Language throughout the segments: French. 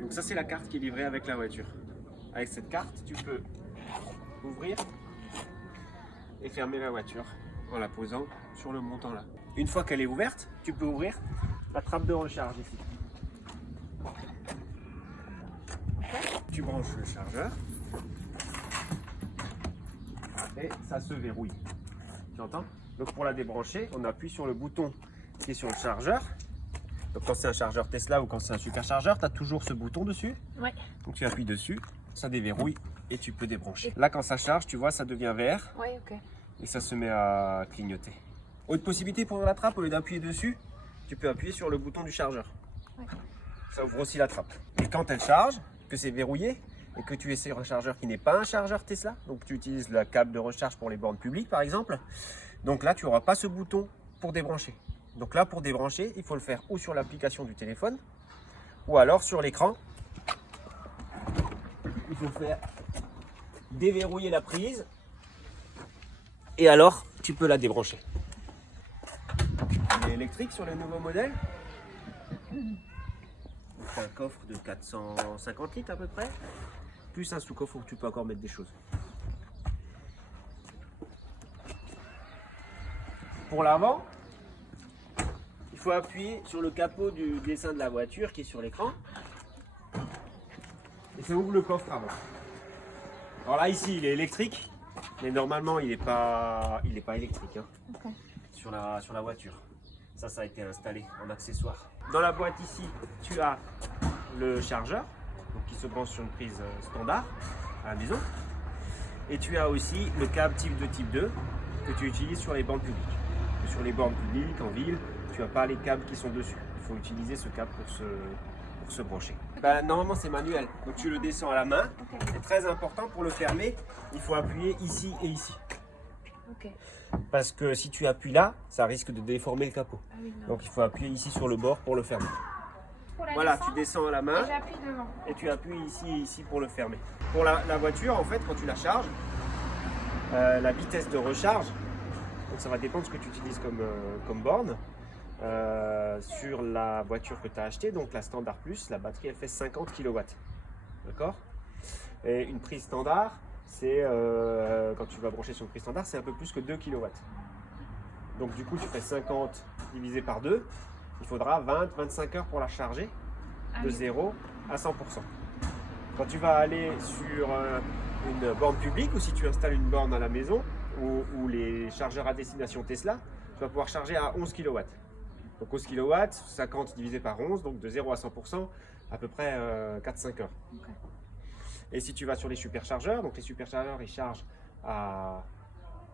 Donc ça c'est la carte qui est livrée avec la voiture. Avec cette carte, tu peux ouvrir et fermer la voiture en la posant sur le montant là. Une fois qu'elle est ouverte, tu peux ouvrir la trappe de recharge ici. Tu branches le chargeur et ça se verrouille. Tu entends? Donc pour la débrancher, on appuie sur le bouton qui est sur le chargeur. Donc quand c'est un chargeur Tesla ou quand c'est un superchargeur, tu as toujours ce bouton dessus. Ouais. Donc tu appuies dessus, ça déverrouille et tu peux débrancher. Là quand ça charge, tu vois, ça devient vert. Ouais, ok. Et ça se met à clignoter. Autre possibilité pour la trappe, au lieu d'appuyer dessus, tu peux appuyer sur le bouton du chargeur. Ouais. Ça ouvre aussi la trappe. Et quand elle charge, que c'est verrouillé, et que tu es sur un chargeur qui n'est pas un chargeur Tesla, donc tu utilises la câble de recharge pour les bornes publiques par exemple, donc là tu n'auras pas ce bouton pour débrancher. Donc là pour débrancher, il faut le faire ou sur l'application du téléphone, ou alors sur l'écran. Il faut faire déverrouiller la prise, et alors tu peux la débrancher. Il est électrique sur les nouveaux modèles. C'est un coffre de 450 litres à peu près, plus un sous-coffre où tu peux encore mettre des choses. Pour l'avant, il faut appuyer sur le capot du dessin de la voiture qui est sur l'écran et ça ouvre le coffre avant. Alors là ici il est électrique, mais normalement il n'est pas électrique hein, Ok. sur la voiture. Ça a été installé en accessoire. Dans la boîte ici, tu as le chargeur, donc qui se branche sur une prise standard à la maison. Et tu as aussi le câble type 2 type 2 que tu utilises sur les bornes publiques. Et sur les bornes publiques, en ville, tu n'as pas les câbles qui sont dessus. Il faut utiliser ce câble pour se brancher. Normalement c'est manuel, donc tu le descends à la main. Ok. C'est très important pour le fermer, il faut appuyer ici et ici. Ok. Parce que si tu appuies là, ça risque de déformer le capot. Ah oui, non. Donc il faut appuyer ici sur le bord pour le fermer. Pour la Voilà, descendre, tu descends à la main et j'appuie devant. et tu appuies ici et ici pour le fermer. Pour la voiture, en fait, quand tu la charges, la vitesse de recharge, donc ça va dépendre de ce que tu utilises comme borne. Sur la voiture que tu as achetée, donc la Standard Plus, la batterie elle fait 50 kW. D'accord? Et une prise standard, c'est quand tu vas brancher sur une prise standard, c'est un peu plus que 2 kW. Donc du coup, tu fais 50 divisé par 2, il faudra 20-25 heures pour la charger de 0 à 100%. Quand tu vas aller sur une borne publique ou si tu installes une borne à la maison ou les chargeurs à destination Tesla, tu vas pouvoir charger à 11 kW. Donc 11 kW, 50 divisé par 11, donc de 0 à 100%, à peu près 4-5 heures. Okay. Et si tu vas sur les superchargeurs, donc les superchargeurs ils chargent à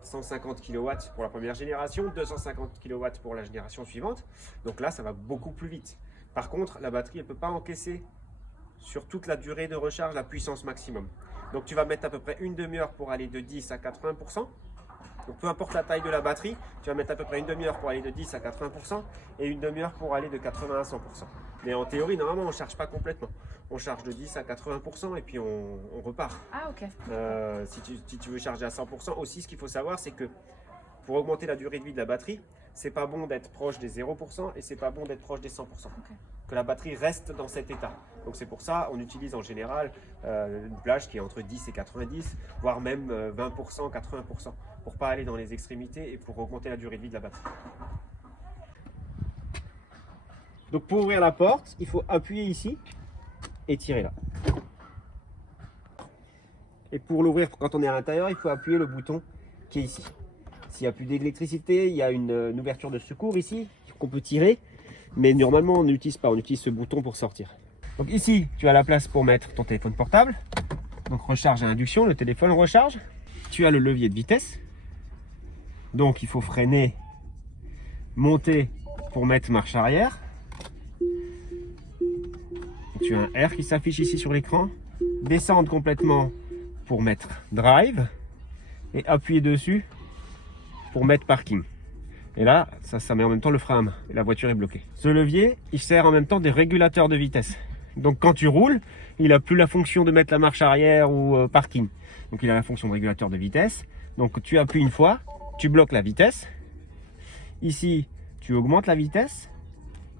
150 kW pour la première génération, 250 kW pour la génération suivante. Donc là, ça va beaucoup plus vite. Par contre, la batterie elle ne peut pas encaisser sur toute la durée de recharge la puissance maximum. Donc tu vas mettre à peu près une demi-heure pour aller de 10 à 80%. Donc peu importe la taille de la batterie, tu vas mettre à peu près une demi-heure pour aller de 10 à 80% et une demi-heure pour aller de 80 à 100%. Mais en théorie, normalement, on ne charge pas complètement. On charge de 10 à 80% et puis on repart. Ah ok. Si tu veux charger à 100%, aussi ce qu'il faut savoir, c'est que pour augmenter la durée de vie de la batterie, c'est pas bon d'être proche des 0% et c'est pas bon d'être proche des 100%. Okay. Que la batterie reste dans cet état. Donc c'est pour ça on utilise en général une plage qui est entre 10 et 90, voire même 20%, 80%, pour pas aller dans les extrémités et pour augmenter la durée de vie de la batterie. Donc pour ouvrir la porte, il faut appuyer ici et tirer là. Et pour l'ouvrir quand on est à l'intérieur, il faut appuyer le bouton qui est ici. S'il n'y a plus d'électricité, il y a une ouverture de secours ici qu'on peut tirer. Mais normalement, on n'utilise pas, on utilise ce bouton pour sortir. Donc ici, tu as la place pour mettre ton téléphone portable. Donc recharge à induction, le téléphone recharge. Tu as le levier de vitesse. Donc il faut freiner, monter pour mettre marche arrière. Donc, tu as un R qui s'affiche ici sur l'écran. Descendre complètement pour mettre drive. Et appuyer dessus pour mettre parking. Et là, ça met en même temps le frein à main et la voiture est bloquée. Ce levier, il sert en même temps des régulateurs de vitesse. Donc quand tu roules, il n'a plus la fonction de mettre la marche arrière ou parking. Donc il a la fonction de régulateur de vitesse. Donc tu appuies une fois, tu bloques la vitesse. Ici, tu augmentes la vitesse.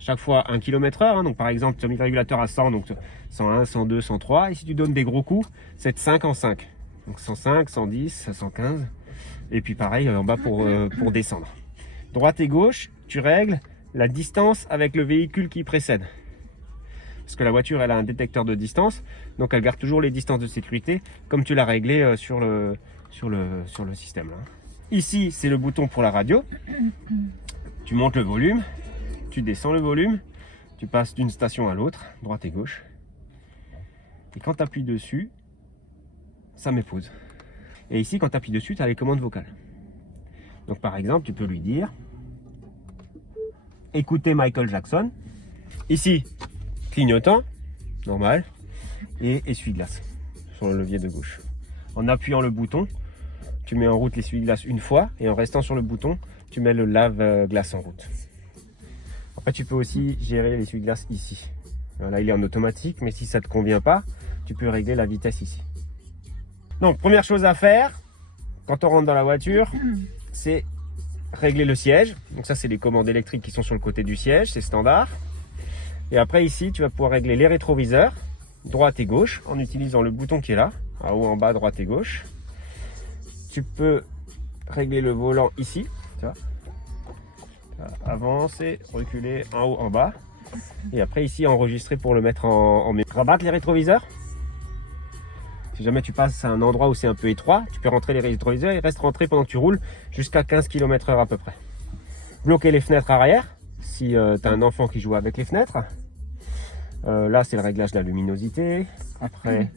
chaque fois 1 km/h. Donc par exemple, tu as mis le régulateur à 100, donc 101, 102, 103. Et si tu donnes des gros coups, c'est de 5 en 5. Donc 105, 110, 115. Et puis pareil en bas pour descendre. Droite et gauche, tu règles la distance avec le véhicule qui précède. Parce que la voiture, elle a un détecteur de distance. Donc elle garde toujours les distances de sécurité comme tu l'as réglé sur le système. Là. Ici, c'est le bouton pour la radio. Tu montes le volume, tu descends le volume, tu passes d'une station à l'autre, droite et gauche. Et quand tu appuies dessus, ça met pause. Et ici, quand tu appuies dessus, tu as les commandes vocales. Donc par exemple, tu peux lui dire « Écoutez Michael Jackson ». Ici, clignotant, normal, et essuie-glace sur le levier de gauche. En appuyant le bouton, tu mets en route l'essuie-glace une fois, et en restant sur le bouton, tu mets le lave-glace en route. Après, tu peux aussi gérer l'essuie-glace ici. Là, il est en automatique, mais si ça ne te convient pas, tu peux régler la vitesse ici. Donc, première chose à faire, quand on rentre dans la voiture, c'est régler le siège. Donc ça, c'est les commandes électriques qui sont sur le côté du siège, c'est standard. Et après, ici, tu vas pouvoir régler les rétroviseurs, droite et gauche, en utilisant le bouton qui est là, en haut, en bas, droite et gauche. Tu peux régler le volant ici, tu vois. Avancer, reculer, en haut, en bas. Et après, ici, enregistrer pour le mettre en rabattre les rétroviseurs. Si jamais tu passes à un endroit où c'est un peu étroit, tu peux rentrer les rétroviseurs et reste rentré pendant que tu roules jusqu'à 15 km/h à peu près. Bloquer les fenêtres arrière, si tu as un enfant qui joue avec les fenêtres. Là, c'est le réglage de la luminosité. Après,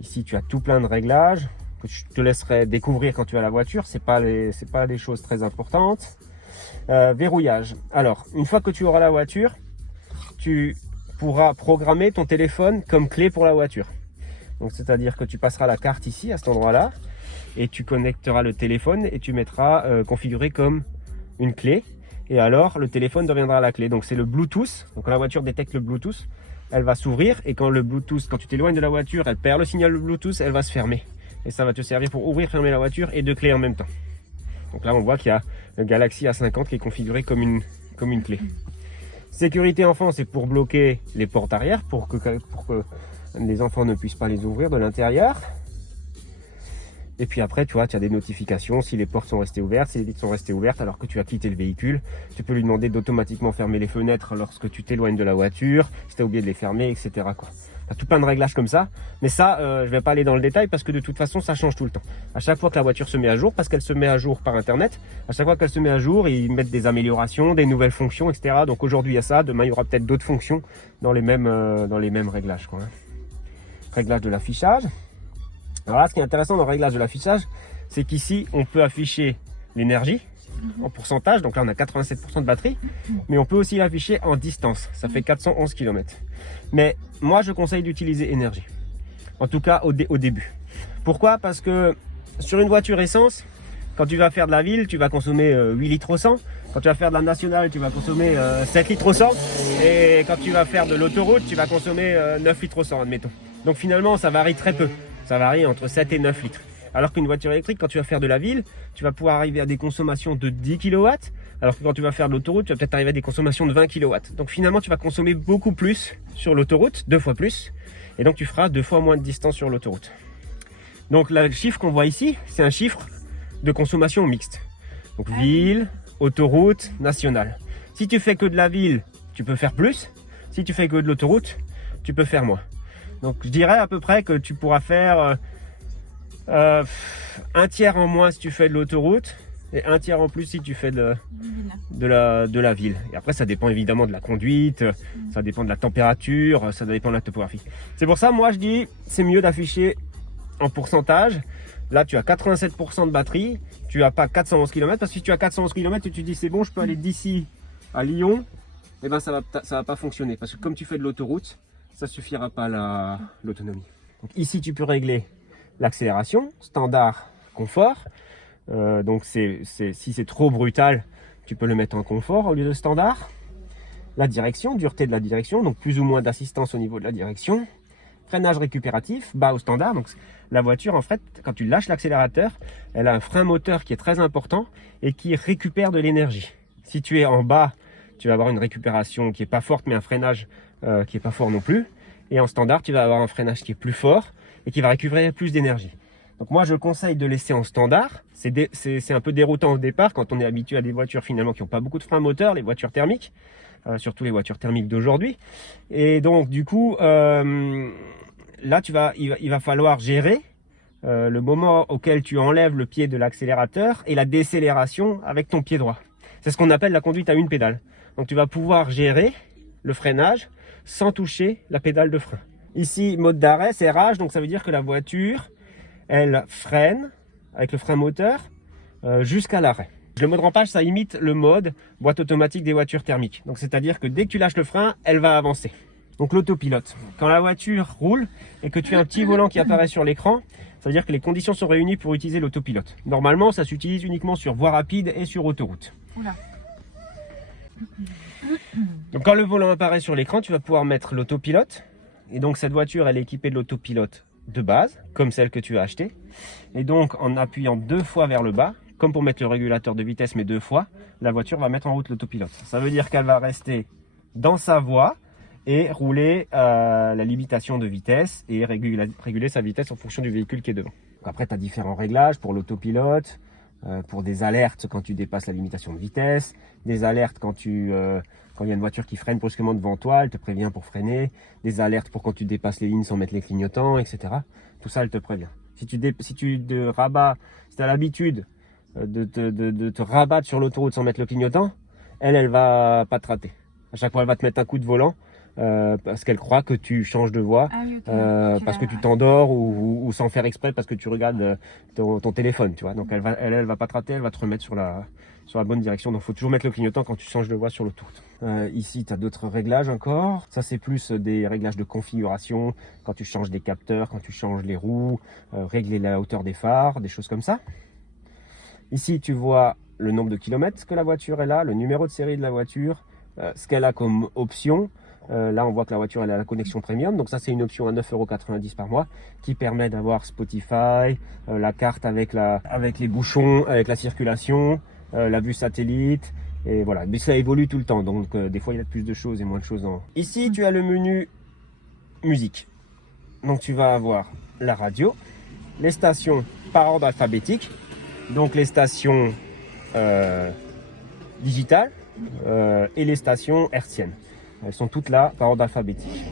ici, tu as tout plein de réglages que je te laisserai découvrir quand tu as la voiture. C'est pas des choses très importantes. Verrouillage. Alors, une fois que tu auras la voiture, tu pourras programmer ton téléphone comme clé pour la voiture. Donc, c'est-à-dire que tu passeras la carte ici, à cet endroit-là, et tu connecteras le téléphone et tu mettras configuré comme une clé. Et alors, le téléphone deviendra la clé. Donc, c'est le Bluetooth. Donc, quand la voiture détecte le Bluetooth, elle va s'ouvrir. Et quand le Bluetooth, quand tu t'éloignes de la voiture, elle perd le signal Bluetooth, elle va se fermer. Et ça va te servir pour ouvrir, fermer la voiture et deux clés en même temps. Donc là, on voit qu'il y a le Galaxy A50 qui est configuré comme une clé. Sécurité enfant, c'est pour bloquer les portes arrière, pour que les enfants ne puissent pas les ouvrir de l'intérieur. Et puis après, tu vois, tu as des notifications si les portes sont restées ouvertes, si les vitres sont restées ouvertes alors que tu as quitté le véhicule. Tu peux lui demander d'automatiquement fermer les fenêtres lorsque tu t'éloignes de la voiture, si tu as oublié de les fermer, etc. Tu as tout plein de réglages comme ça. Mais ça, je ne vais pas aller dans le détail parce que de toute façon, ça change tout le temps. À chaque fois que la voiture se met à jour, parce qu'elle se met à jour par Internet, à chaque fois qu'elle se met à jour, ils mettent des améliorations, des nouvelles fonctions, etc. Donc aujourd'hui, il y a ça. Demain, il y aura peut-être d'autres fonctions dans les mêmes réglages, quoi. Réglage de l'affichage. Alors là, ce qui est intéressant dans le réglage de l'affichage, c'est qu'ici, on peut afficher l'énergie en pourcentage. Donc là, on a 87% de batterie, mais on peut aussi l'afficher en distance. Ça fait 411 km. Mais moi, je conseille d'utiliser énergie. En tout cas, au début. Pourquoi? Parce que sur une voiture essence, quand tu vas faire de la ville, tu vas consommer 8 litres au 100. Quand tu vas faire de la nationale, tu vas consommer 7 litres au 100. Et quand tu vas faire de l'autoroute, tu vas consommer 9 litres au 100, admettons. Donc finalement, ça varie très peu. Ça varie entre 7 et 9 litres. Alors qu'une voiture électrique, quand tu vas faire de la ville, tu vas pouvoir arriver à des consommations de 10 kW. Alors que quand tu vas faire de l'autoroute, tu vas peut-être arriver à des consommations de 20 kW. Donc finalement, tu vas consommer beaucoup plus sur l'autoroute, 2 fois plus. Et donc tu feras 2 fois moins de distance sur l'autoroute. Donc le chiffre qu'on voit ici, c'est un chiffre de consommation mixte. Donc ville, autoroute, nationale. Si tu fais que de la ville, tu peux faire plus. Si tu fais que de l'autoroute, tu peux faire moins. Donc je dirais à peu près que tu pourras faire un tiers en moins si tu fais de l'autoroute et un tiers en plus si tu fais de la ville. Et après ça dépend évidemment de la conduite, ça dépend de la température, ça dépend de la topographie. C'est pour ça moi je dis c'est mieux d'afficher en pourcentage. Là tu as 87% de batterie, tu n'as pas 411 km parce que si tu as 411 km et tu dis c'est bon je peux aller d'ici à Lyon, et ben ça va pas fonctionner parce que comme tu fais de l'autoroute, ça suffira pas l'autonomie. Donc ici tu peux régler l'accélération, standard, confort. Donc si c'est trop brutal, tu peux le mettre en confort au lieu de standard. La direction, dureté de la direction, donc plus ou moins d'assistance au niveau de la direction. Freinage récupératif, bas au standard. Donc la voiture, en fait, quand tu lâches l'accélérateur, elle a un frein moteur qui est très important et qui récupère de l'énergie. Si tu es en bas tu vas avoir une récupération qui est pas forte, mais un freinage qui est pas fort non plus. Et en standard, tu vas avoir un freinage qui est plus fort et qui va récupérer plus d'énergie. Donc moi, je conseille de laisser en standard. C'est un peu déroutant au départ quand on est habitué à des voitures finalement qui n'ont pas beaucoup de frein moteur, les voitures thermiques, surtout les voitures thermiques d'aujourd'hui. Et donc du coup, là, il va falloir gérer le moment auquel tu enlèves le pied de l'accélérateur et la décélération avec ton pied droit. C'est ce qu'on appelle la conduite à une pédale. Donc tu vas pouvoir gérer le freinage sans toucher la pédale de frein. Ici, mode d'arrêt, c'est rage, donc ça veut dire que la voiture, elle freine avec le frein moteur jusqu'à l'arrêt. Le mode rampage, ça imite le mode boîte automatique des voitures thermiques. Donc c'est-à-dire que dès que tu lâches le frein, elle va avancer. Donc l'autopilote. Quand la voiture roule et que tu as un petit volant qui apparaît sur l'écran, ça veut dire que les conditions sont réunies pour utiliser l'autopilote. Normalement, ça s'utilise uniquement sur voie rapide et sur autoroute. Oula. Donc quand le volant apparaît sur l'écran, tu vas pouvoir mettre l'autopilote. Et donc cette voiture, elle est équipée de l'autopilote de base, comme celle que tu as achetée. Et donc en appuyant 2 fois vers le bas, comme pour mettre le régulateur de vitesse, mais 2 fois, la voiture va mettre en route l'autopilote. Ça veut dire qu'elle va rester dans sa voie et rouler à la limitation de vitesse et réguler sa vitesse en fonction du véhicule qui est devant. Après, tu as différents réglages pour l'autopilote, pour des alertes quand tu dépasses la limitation de vitesse, des alertes quand il y a une voiture qui freine brusquement devant toi, elle te prévient pour freiner, des alertes pour quand tu dépasses les lignes sans mettre les clignotants, etc. Tout ça, elle te prévient. Si tu as l'habitude de te rabattre sur l'autoroute sans mettre le clignotant, elle va pas te rater. À chaque fois, elle va te mettre un coup de volant parce qu'elle croit que tu changes de voie, parce que tu t'endors ou sans faire exprès parce que tu regardes ton téléphone, tu vois. Donc elle va pas te rater, elle va te remettre sur la bonne direction. Donc il faut toujours mettre le clignotant quand tu changes de voie sur l'autoroute. Ici, tu as d'autres réglages encore. Ça, c'est plus des réglages de configuration, quand tu changes des capteurs, quand tu changes les roues, régler la hauteur des phares, des choses comme ça. Ici, tu vois le nombre de kilomètres que la voiture est là, le numéro de série de la voiture, ce qu'elle a comme option. Là, on voit que la voiture elle a la connexion premium. Donc ça, c'est une option à 9,90 € par mois qui permet d'avoir Spotify, la carte avec les bouchons, avec la circulation, la vue satellite. Et voilà, mais ça évolue tout le temps. Donc des fois, il y a plus de choses et moins de choses. Ici, tu as le menu musique. Donc tu vas avoir la radio, les stations par ordre alphabétique. Donc les stations digitales et les stations hertziennes. Elles sont toutes là par ordre alphabétique.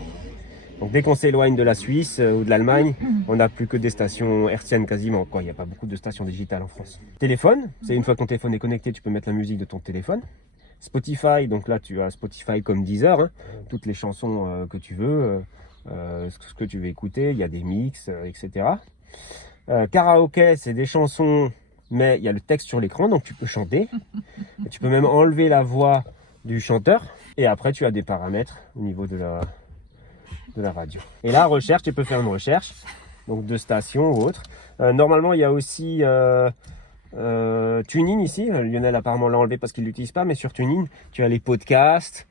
Donc dès qu'on s'éloigne de la Suisse ou de l'Allemagne, on n'a plus que des stations hertziennes quasiment. Il n'y a pas beaucoup de stations digitales en France. Téléphone, c'est une fois que ton téléphone est connecté, tu peux mettre la musique de ton téléphone. Spotify, donc là tu as Spotify comme Deezer, hein, toutes les chansons que tu veux, ce que tu veux écouter, il y a des mix, etc. Karaoké, c'est des chansons, mais il y a le texte sur l'écran, donc tu peux chanter. Et tu peux même enlever la voix du chanteur. Et après, tu as des paramètres au niveau de la radio. Et là, recherche, tu peux faire une recherche, donc de stations ou autre. Normalement, il y a aussi Tuning ici. Lionel apparemment l'a enlevé parce qu'il ne l'utilise pas, mais sur Tuning, tu as les podcasts,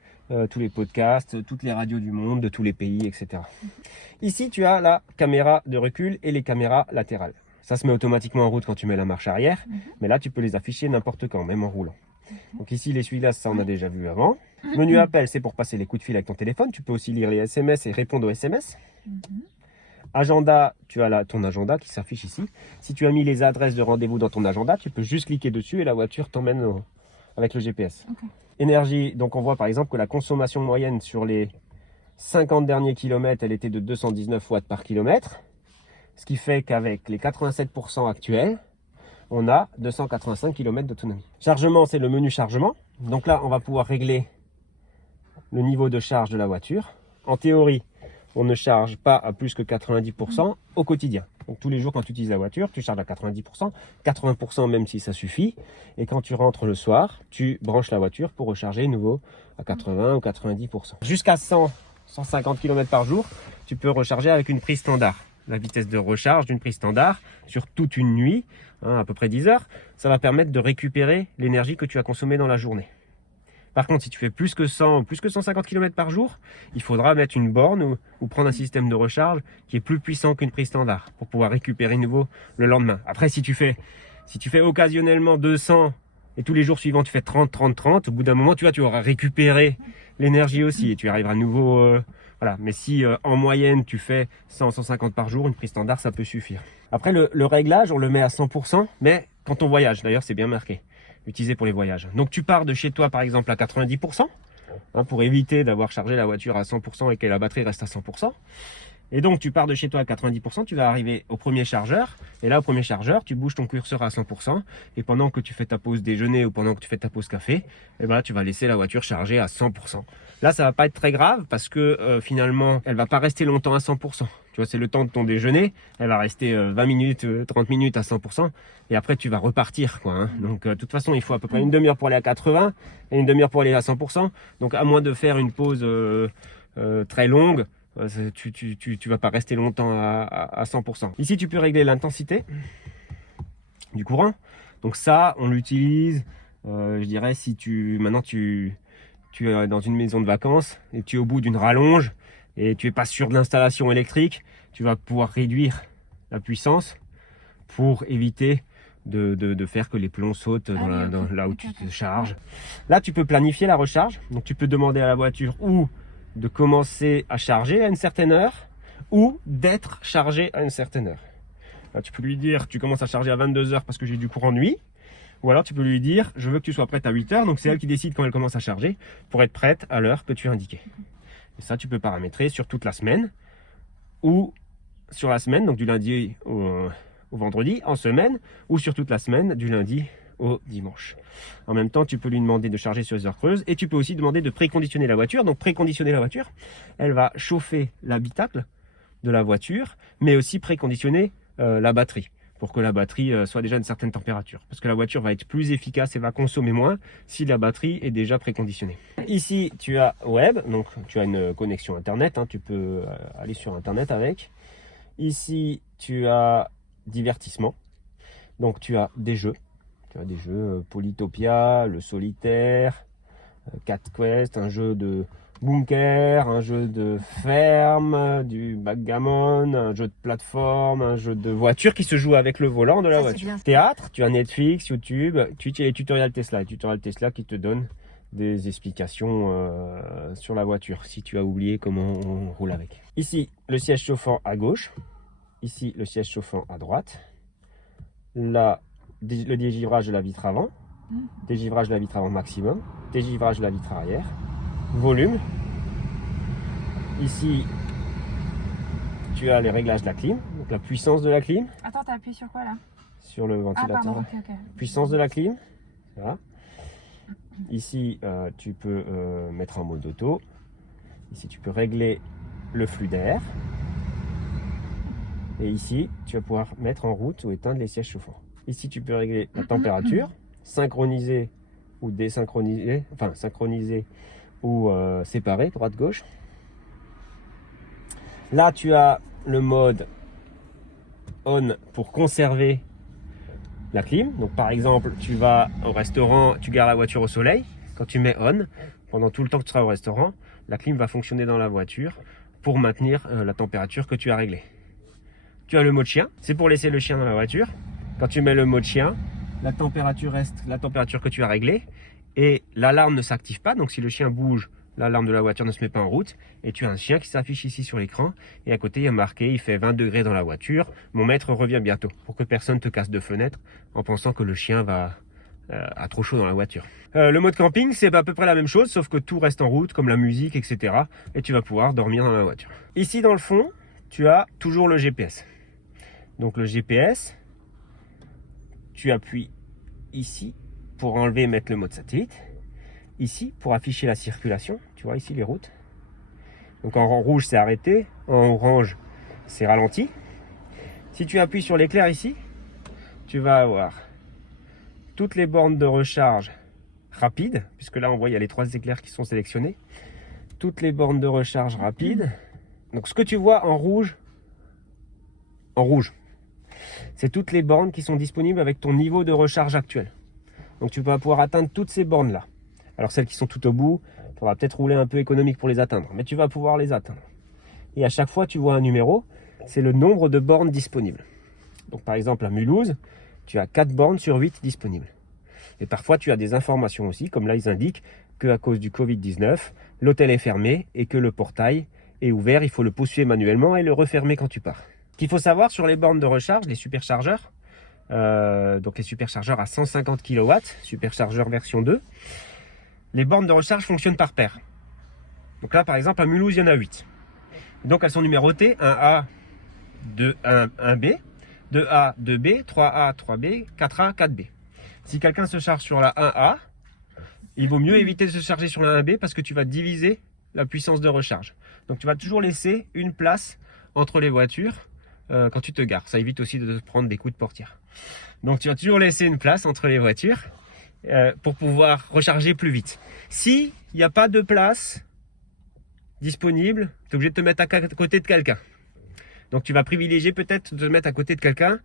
tous les podcasts, toutes les radios du monde, de tous les pays, etc. Ici, tu as la caméra de recul et les caméras latérales. Ça se met automatiquement en route quand tu mets la marche arrière, mais là, tu peux les afficher n'importe quand, même en roulant. Donc ici, les essuie-glaces, ça on a déjà vu avant. Menu appel, c'est pour passer les coups de fil avec ton téléphone. Tu peux aussi lire les SMS et répondre aux SMS. Agenda, tu as ton agenda qui s'affiche ici. Si tu as mis les adresses de rendez-vous dans ton agenda, tu peux juste cliquer dessus et la voiture t'emmène avec le GPS. Énergie, donc on voit par exemple que la consommation moyenne sur les 50 derniers kilomètres, elle était de 219 watts par kilomètre. Ce qui fait qu'avec les 87% actuels, on a 285 km d'autonomie. Chargement, c'est le menu chargement. Donc là, on va pouvoir régler le niveau de charge de la voiture. En théorie, on ne charge pas à plus que 90% au quotidien. Donc tous les jours, quand tu utilises la voiture, tu charges à 90%, 80% même si ça suffit. Et quand tu rentres le soir, tu branches la voiture pour recharger nouveau à 80 ou 90%. Jusqu'à 150 km par jour, tu peux recharger avec une prise standard. La vitesse de recharge d'une prise standard sur toute une nuit, à peu près 10 heures, ça va permettre de récupérer l'énergie que tu as consommée dans la journée. Par contre, si tu fais plus que 100 ou plus que 150 km par jour, il faudra mettre une borne ou prendre un système de recharge qui est plus puissant qu'une prise standard pour pouvoir récupérer nouveau le lendemain. Après, si tu fais occasionnellement 200 et tous les jours suivants tu fais 30, 30, 30, au bout d'un moment tu auras récupéré l'énergie aussi et tu arriveras à nouveau. Voilà. Mais si en moyenne tu fais 100, 150 par jour, une prise standard ça peut suffire. Après le réglage on le met à 100%, mais quand on voyage, d'ailleurs c'est bien marqué, utilisé pour les voyages. Donc tu pars de chez toi par exemple à 90%, pour éviter d'avoir chargé la voiture à 100% et que la batterie reste à 100%. Et donc tu pars de chez toi à 90%, tu vas arriver au premier chargeur, et là au premier chargeur, tu bouges ton curseur à 100%, et pendant que tu fais ta pause déjeuner ou pendant que tu fais ta pause café, et ben là, tu vas laisser la voiture chargée à 100%. Là, ça va pas être très grave parce que finalement, elle va pas rester longtemps à 100%. Tu vois, c'est le temps de ton déjeuner, elle va rester 20 minutes, 30 minutes à 100%, et après tu vas repartir, quoi. Hein. Donc de toute façon, il faut à peu près une demi-heure pour aller à 80 et une demi-heure pour aller à 100%. Donc à moins de faire une pause très longue, tu vas pas rester longtemps à 100%. Ici, tu peux régler l'intensité du courant. Donc ça, on l'utilise, je dirais, si maintenant tu es dans une maison de vacances et tu es au bout d'une rallonge et tu es pas sûr de l'installation électrique, tu vas pouvoir réduire la puissance pour éviter de faire que les plombs sautent là où tu te charges. Là, tu peux planifier la recharge. Donc, tu peux demander à la voiture ou de commencer à charger à une certaine heure ou d'être chargé à une certaine heure. Là, tu peux lui dire tu commences à charger à 22 heures parce que j'ai du courant de nuit, ou alors tu peux lui dire je veux que tu sois prête à 8 heures, donc c'est elle qui décide quand elle commence à charger pour être prête à l'heure que tu as indiquée. Et ça, tu peux paramétrer sur toute la semaine ou sur la semaine, donc du lundi au vendredi, en semaine, ou sur toute la semaine, du lundi au dimanche. En même temps, tu peux lui demander de charger sur les heures creuses et tu peux aussi demander de préconditionner la voiture. Donc préconditionner la voiture, elle va chauffer l'habitacle de la voiture, mais aussi préconditionner la batterie pour que la batterie soit déjà à une certaine température. Parce que la voiture va être plus efficace et va consommer moins si la batterie est déjà préconditionnée. Ici, tu as web, donc tu as une connexion internet, hein, tu peux aller sur internet avec. Ici, tu as divertissement, donc tu as des jeux. Tu as des jeux Polytopia, le solitaire, Cat Quest, un jeu de bunker, un jeu de ferme, du backgammon, un jeu de plateforme, un jeu de voiture qui se joue avec le volant de la voiture. Théâtre, tu as Netflix, YouTube, tu as les tutoriels Tesla. Les tutoriels Tesla qui te donnent des explications sur la voiture si tu as oublié comment on roule avec. Ici, le siège chauffant à gauche. Ici, le siège chauffant à droite. Là, le dégivrage de la vitre avant, dégivrage de la vitre avant maximum, dégivrage de la vitre arrière, volume. Ici, tu as les réglages de la clim, donc la puissance de la clim. Attends, t'as appuyé sur quoi là? Sur le ventilateur. Ah, pardon, ok. Puissance de la clim. Voilà. Ici, tu peux mettre en mode auto. Ici, tu peux régler le flux d'air. Et ici, tu vas pouvoir mettre en route ou éteindre les sièges chauffants. Ici, tu peux régler la température, synchroniser ou désynchroniser, enfin synchroniser ou séparer, droite-gauche. Là, tu as le mode on pour conserver la clim. Donc, par exemple, tu vas au restaurant, tu gares la voiture au soleil. Quand tu mets on, pendant tout le temps que tu seras au restaurant, la clim va fonctionner dans la voiture pour maintenir la température que tu as réglée. Tu as le mode chien, c'est pour laisser le chien dans la voiture. Quand tu mets le mode chien, la température reste la température que tu as réglée et l'alarme ne s'active pas. Donc si le chien bouge, l'alarme de la voiture ne se met pas en route. Et tu as un chien qui s'affiche ici sur l'écran et à côté il y a marqué il fait 20 degrés dans la voiture, mon maître revient bientôt, pour que personne te casse de fenêtre en pensant que le chien a trop chaud dans la voiture. Le mode camping, c'est à peu près la même chose, sauf que tout reste en route, comme la musique, etc. Et tu vas pouvoir dormir dans la voiture. Ici dans le fond, tu as toujours le GPS. Donc le GPS, tu appuies ici pour enlever et mettre le mode satellite. Ici pour afficher la circulation, tu vois ici les routes. Donc en rouge c'est arrêté, en orange c'est ralenti. Si tu appuies sur l'éclair ici, tu vas avoir toutes les bornes de recharge rapide, puisque là on voit il y a les 3 éclairs qui sont sélectionnés. Toutes les bornes de recharge rapide. Donc ce que tu vois en rouge, c'est toutes les bornes qui sont disponibles avec ton niveau de recharge actuel. Donc tu vas pouvoir atteindre toutes ces bornes là. Alors celles qui sont tout au bout, il faudra peut-être rouler un peu économique pour les atteindre, mais tu vas pouvoir les atteindre. Et à chaque fois tu vois un numéro, c'est le nombre de bornes disponibles. Donc par exemple à Mulhouse, tu as 4 bornes sur 8 disponibles. Et parfois, tu as des informations aussi, comme là, ils indiquent qu'à cause du Covid-19, l'hôtel est fermé et que le portail est ouvert. Il faut le poursuivre manuellement et le refermer quand tu pars. Ce qu'il faut savoir sur les bornes de recharge, les superchargeurs, donc les superchargeurs à 150 kW, superchargeur version 2, les bornes de recharge fonctionnent par paire. Donc là, par exemple, à Mulhouse, il y en a 8. Donc elles sont numérotées 1A, 1B, 2A, 2B, 3A, 3B, 4A, 4B. Si quelqu'un se charge sur la 1A, il vaut mieux éviter de se charger sur la 1B parce que tu vas diviser la puissance de recharge. Donc tu vas toujours laisser une place entre les voitures quand tu te gares. Ça évite aussi de te prendre des coups de portière. Donc tu vas toujours laisser une place entre les voitures pour pouvoir recharger plus vite. S'il n'y a pas de place disponible, tu es obligé de te mettre à côté de quelqu'un. Donc tu vas privilégier peut-être de te mettre à côté de quelqu'un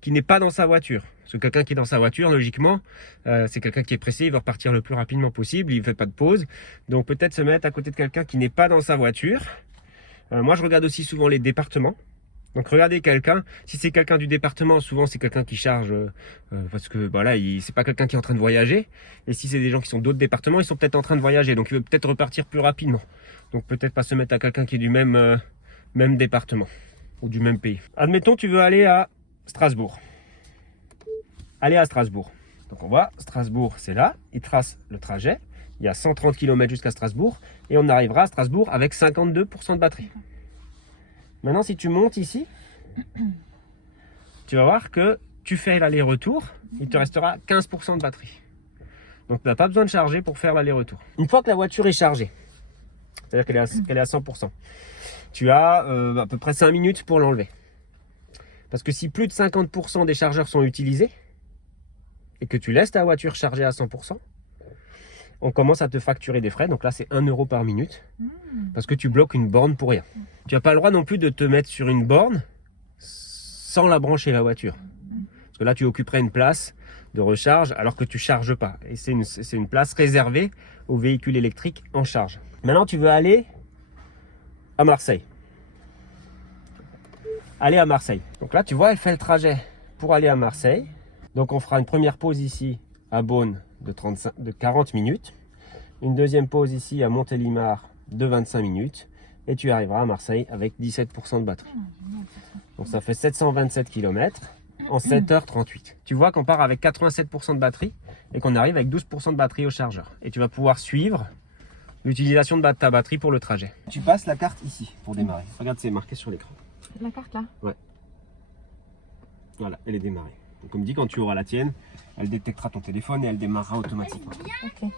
qui n'est pas dans sa voiture. Parce que quelqu'un qui est dans sa voiture, logiquement, c'est quelqu'un qui est pressé, il va repartir le plus rapidement possible, il ne fait pas de pause. Donc peut-être se mettre à côté de quelqu'un qui n'est pas dans sa voiture. Moi, je regarde aussi souvent les départements. Donc regardez quelqu'un, si c'est quelqu'un du département, souvent c'est quelqu'un qui charge parce que voilà, c'est pas quelqu'un qui est en train de voyager. Et si c'est des gens qui sont d'autres départements, ils sont peut-être en train de voyager, donc il veut peut-être repartir plus rapidement. Donc peut-être pas se mettre à quelqu'un qui est du même département ou du même pays. Admettons tu veux aller à Strasbourg. Aller à Strasbourg. Donc on voit, Strasbourg c'est là, il trace le trajet, il y a 130 km jusqu'à Strasbourg et on arrivera à Strasbourg avec 52% de batterie. Maintenant, si tu montes ici, tu vas voir que tu fais l'aller-retour, il te restera 15% de batterie. Donc, tu n'as pas besoin de charger pour faire l'aller-retour. Une fois que la voiture est chargée, c'est-à-dire qu'elle est à 100%, tu as à peu près 5 minutes pour l'enlever. Parce que si plus de 50% des chargeurs sont utilisés et que tu laisses ta voiture chargée à 100%, on commence à te facturer des frais. Donc là, c'est 1 € par minute parce que tu bloques une borne pour rien. Tu n'as pas le droit non plus de te mettre sur une borne sans la brancher la voiture. Parce que là, tu occuperais une place de recharge alors que tu ne charges pas. Et c'est une place réservée aux véhicules électriques en charge. Maintenant, tu veux aller à Marseille. Aller à Marseille. Donc là, tu vois, elle fait le trajet pour aller à Marseille. Donc on fera une première pause ici à Beaune de 40 minutes. Une deuxième pause ici à Montélimar de 25 minutes. Et tu arriveras à Marseille avec 17% de batterie. Donc ça fait 727 km en 7h38. Tu vois qu'on part avec 87% de batterie et qu'on arrive avec 12% de batterie au chargeur. Et tu vas pouvoir suivre l'utilisation de ta batterie pour le trajet. Tu passes la carte ici pour démarrer. Regarde, c'est marqué sur l'écran. La carte là? Ouais. Voilà, elle est démarrée. Donc, comme dit, quand tu auras la tienne, elle détectera ton téléphone et elle démarrera automatiquement. Ok.